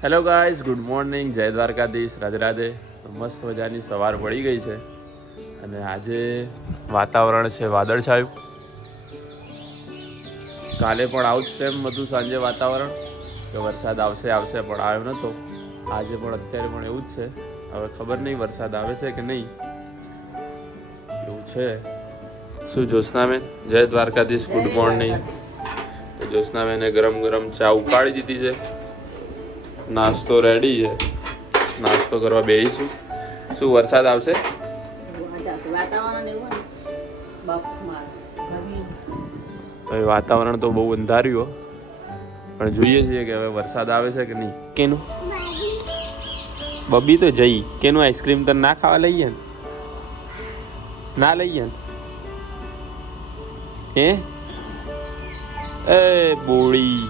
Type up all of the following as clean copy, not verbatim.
Hello guys, good morning, જય દ્વારકાધીશ, રાધે રાધે. મસ્ત મજાની સવાર પડી ગઈ છે અને આજે વાતાવરણ છે વાદળછાયું. કાલે પણ આવું જ સેમ બધું સાંજે વાતાવરણ કે વરસાદ આવશે પણ આવ્યો નહોતો. આજે પણ અત્યારે પણ એવું જ છે. હવે ખબર નહીં વરસાદ આવે છે કે નહીં, એવું છે. શું જ્યોત્સનાબેન, જય દ્વારકાધીશ, ગુડ મોર્નિંગ. તો જ્યોત્સનાબેને ગરમ ગરમ ચા ઉકાળી દીધી છે, નાસ્તો રેડી છે, નાસ્તો કરવા બેસીશું. શું વરસાદ આવશે? વાતાવરણ તો બહુ અંધાર્યું, પણ જોઈએ છીએ કે હવે વરસાદ આવે છે કે નહીં. કેનું બબી તો જઈ કેનું આઈસ્ક્રીમ તો ના ખાવા લઈએ ને, ના લઈએ ને હે એ બોળી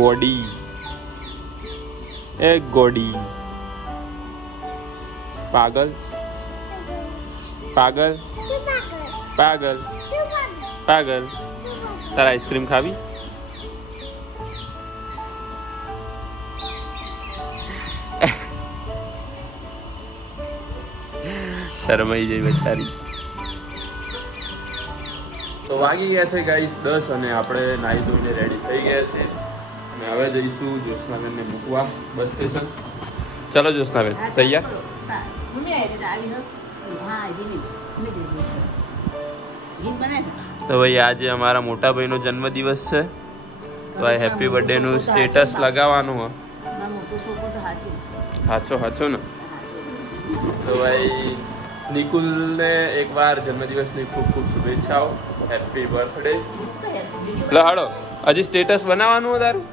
ગોડી એ ગોડી પાગલ પાગલ પાગલ પાગલ. તારે આઈસ્ક્રીમ ખાવી? શરમાઈ જઈ બેચારી. તો વાગી ગયા છે ગાઈસ 10 અને આપણે નાહી ધોઈને રેડી થઈ ગયા છે અને હવે જઈશું જ્યોત્સનાબેનને મૂકવા બસ સ્ટેશન. ચલો જ્યોત્સનાબેન, તૈયાર? તો ભાઈ આજે અમારા મોટા ભાઈનો જન્મદિવસ છે, તો આ હેપી બર્થડેનું સ્ટેટસ લગાવવાનું હોય. સાચો ને? તો ભાઈ નિકુલને એકવાર જન્મદિવસની ખૂબ ખૂબ શુભેચ્છાઓ. Happy birthday. લો હાડો, હજી સ્ટેટસ બનાવવાનું તારું?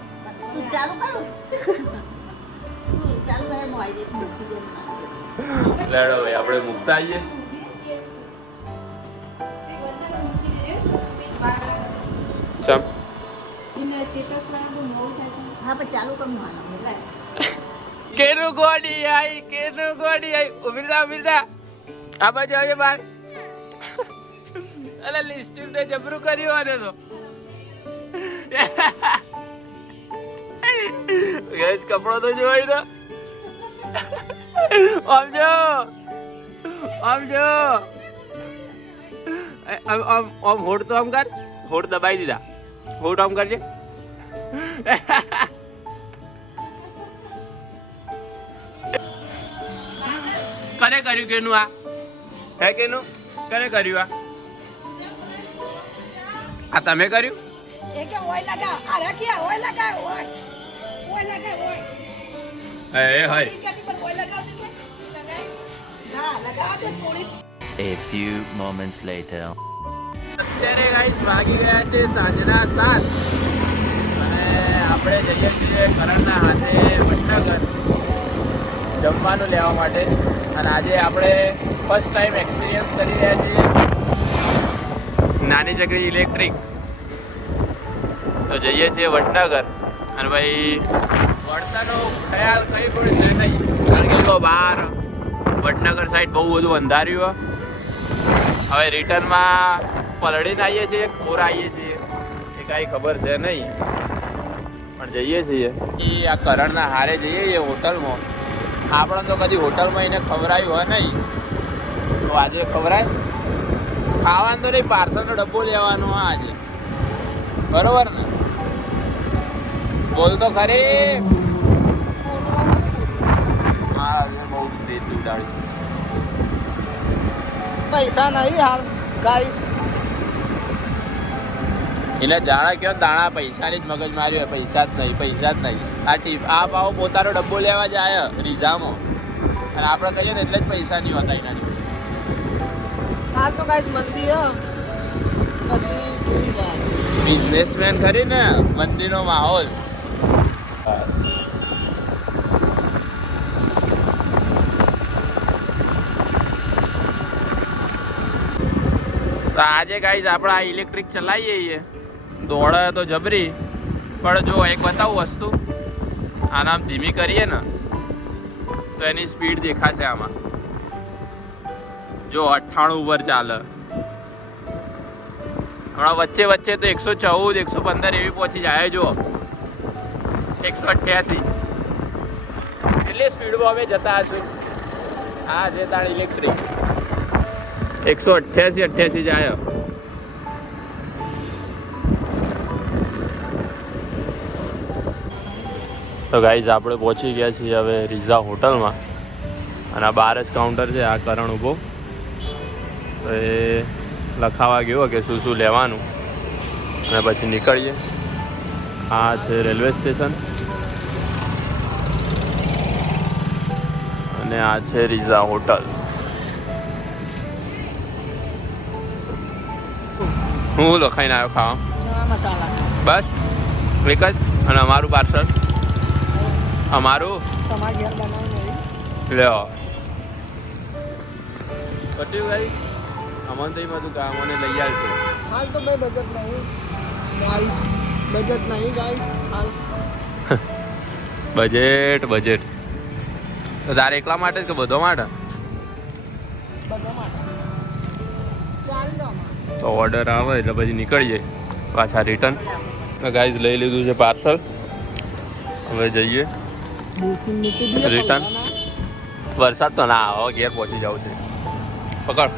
લેડો ભાઈ, આપણે મૂકતા આવીએ. ચમ કેનું ગોડી આઈ ઉભીરદા આ બાજુ આવજે બાર. અલા લિસ્ટિંગ તો જબરું કર્યું આને તો. ગેજ કપડો તો જોઈ તો. આમ હોડ તો આમ કર, હોડ દબાઈ દીધા, હોડ આમ કરજે. કરે કર્યું કેનું આ હે કેનું કરે કર્યું આ તમે કર્યું? A few moments later. અત્યારે ગાઈસ વાગી ગયા છે સાંજના 7 અને આપણે જઈએ છીએ કરણના હાથે વડનગર જમવાનું લેવા માટે. અને આજે આપણે ફર્સ્ટ ટાઈમ એક્સપિરિયન્સ કરી રહ્યા છીએ નાની ચકડી ઇલેક્ટ્રિક. તો જઈએ છીએ વડનગર અને ભાઈ વળતાનો ખ્યાલ કંઈ પણ છે નહીં, કારણ કે તો બહાર વડનગર સાઈડ બહુ બધું અંધાર્યું. હવે રિટર્નમાં પલળીને આવીએ છીએ, કોર આવીએ છીએ, એ કાંઈ ખબર છે નહીં, પણ જઈએ છીએ. એ આ કરણના હારે જઈએ છીએ હોટલમાં. આપણે તો કદી હોટલમાં એને ખવડાવ્યું હોય નહીં, તો આજે ખવડાય. ખાવાનું તો નહીં, પાર્સલનો ડબ્બો લેવાનો હોય આજે, બરોબર ને? બોલ તો ખરી. હા, બહુ તેજ ઉડાડી. પૈસા નહીં હાલ ગાઈસ. એટલે જાણા કયો દાણા પૈસાની જ મગજ મારી હોય. પૈસા જ નહીં. આ ભાવ પોતાનો ડબ્બો લેવા જાય રીઝામાં, અને આપણે કહીએ ને એટલે જ પૈસા નહીં હોતા એના જોડે. હાલ તો ગાઈસ મંદી પછી જોઈ ગયા છે. બિઝનેસમેન ખરી ને, મંદીનો માહોલ. તો આજે ગાઈસ આપણે આ ઇલેક્ટ્રિક ચલાવીએ છીએ, દોડે તો જબરી, પણ જો એક બતાવું વસ્તુ, આને આમ ધીમી કરીએ ને તો એની સ્પીડ દેખાશે આમાં. જો 98 ઉપર ચાલે, હમણાં વચ્ચે તો 114 115 એવી પહોંચી જાય. જો 188. કેટલી સ્પીડમાં અમે જતા હશું. આ છે તાર ઇલેક્ટ્રિક 188 જાય. તો ગાઈઝ આપણે પહોંચી ગયા છીએ હવે રીઝા હોટલમાં અને આ બહાર જ કાઉન્ટર છે. આ કરણ ઊભો તો એ લખાવા ગયો કે શું શું લેવાનું અને પછી નીકળીએ. આ છે રેલવે સ્ટેશન અને આ છે રીઝા હોટલ. હું લખાઈને આવ્યો ખાવા ચણા મસાલા બસ એક જ. અને અમારું પાર્સલ અમારું તમારે ઘેર બનાવવાનું લ્યો પટ્યું ભાઈ. અમને તો એમાં તું અમને લઈ આવે છે. હાલ તો ભાઈ બજેટ નહીં ગાઈસ, બજેટ નહીં ગાઈસ હાલ. બજેટ તો તારે એકલા માટે જ કે બધો માટે? બધા માટે ચાલી જાઓ આમાં. તો ઓર્ડર આવે એટલે પછી નીકળીએ પાછા રિટર્ન. તો ગાઈઝ લઈ લીધું છે પાર્સલ. હવે જઈએ બુકિંગ મૂકી દઈએ રિટર્ન. પગલાના. વરસાદ તો ના આવે, ઘેર પહોંચી જવું છે. પકડ.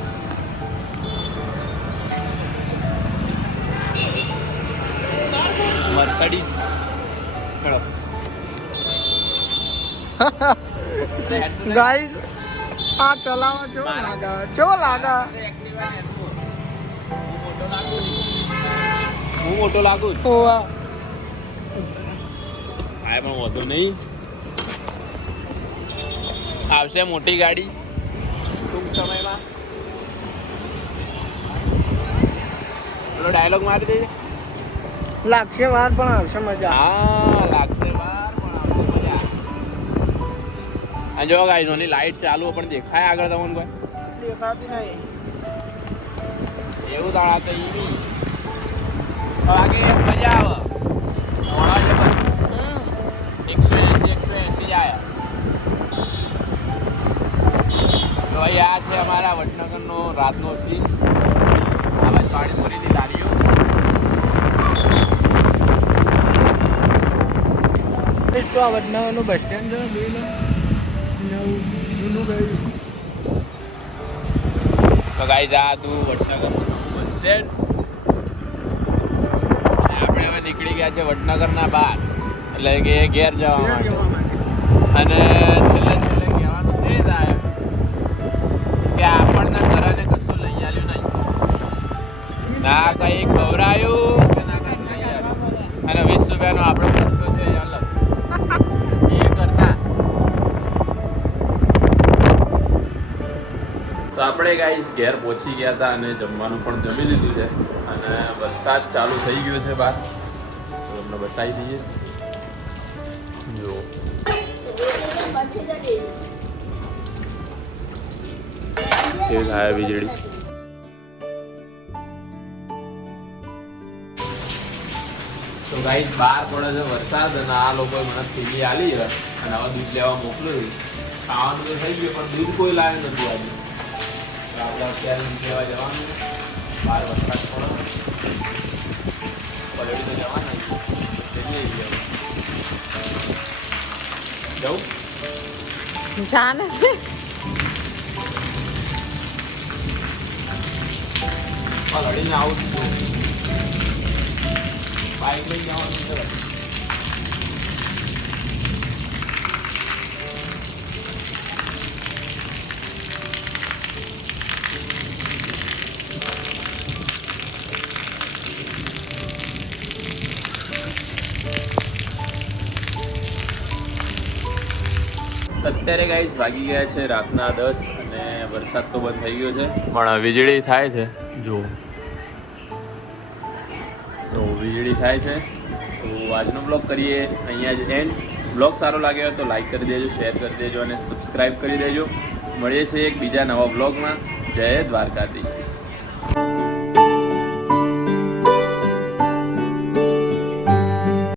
મર્સિડીઝ ગાઈસ આ ચલાવવા કેવો લાગે હું મોટો લાગુ છું. ઓવા આ પણ વધુ નહીં. આવશે મોટી ગાડી ટૂંક સમયમાં. પેલો ડાયલોગ મારી દેજે. લાગશે વાર પણ આવશે મજા. હા લાગશે વાર પણ આવશે મજા. આ જો ગાઈસ ઓની લાઈટ ચાલુ પણ દેખાય આગળ તમને કોઈ દેખાતી નહીં. એવું તાળા તો ઈ નહીં. બાકી મજા આવે. ઘોડા છે પણ 180 જાય. તો ભાઈ આ છે અમારા વડનગરનો રાતનો સીન. આવાજ પાણી ભરીની લારીઓ. તો આ વડનગરનું બસ સ્ટેન્ડ છે જોઈ લો. નવું જૂનું ગયું. તો ગાઈઝ આ તું વડનગરનું બસ સ્ટેન્ડ. આપણે હવે નીકળી ગયા છે વડનગરના બહાર, એટલે કે ઘેર જવા માટે. અને છેલ્લે કહેવાનું તે થાય કે આપણને ઘરે કશું લઈ આવ્યું નહીં. ના કંઈ ખવડાયું કે ના કંઈ લઈ આવ્યું. અને 20 રૂપિયાનો આપણો ખર્ચો છે એ અલગ એ કરતા. તો આપણે ગાઈસ ઘેર પહોંચી ગયા હતા અને જમવાનું પણ જમી લીધું છે. અને વરસાદ ચાલુ થઈ ગયો છે બહાર, તો તમને બતાવી દઈએ. જો કેવી થાય વીજળી. તો ગાઈસ બહાર પડે છે વરસાદ અને આ લોકોએ મને થેલી આલી છે અને હવે દૂધ લેવા મોકલ્યું. ખાવાનું તો થઈ ગયું પણ દૂધ કોઈ લાવ્યું નથી આજે. તો આપણે અત્યારે દૂધ લેવા જવાનું છે. બહાર વરસાદ પડે પલડી તો જવાના જઈએ જવું જાને પલડીને આવું છું. બાઈક લઈ જવાનું છે. અત્યારે ગાઈસ વાગી ગયા છે રાતના 10 અને વરસાદ તો બંધ થઈ ગયો છે પણ વીજળી થાય છે. જો તો વીજળી થાય છે. તો આજનો બ્લોગ કરીએ અહીંયા જ એન્ડ. બ્લોગ સારો લાગ્યો હોય તો લાઈક કરી દેજો, શેર કરી દેજો અને સબસ્ક્રાઈબ કરી દેજો. મળીએ છીએ એક બીજા નવા બ્લોગમાં. જય દ્વારકાધીશ.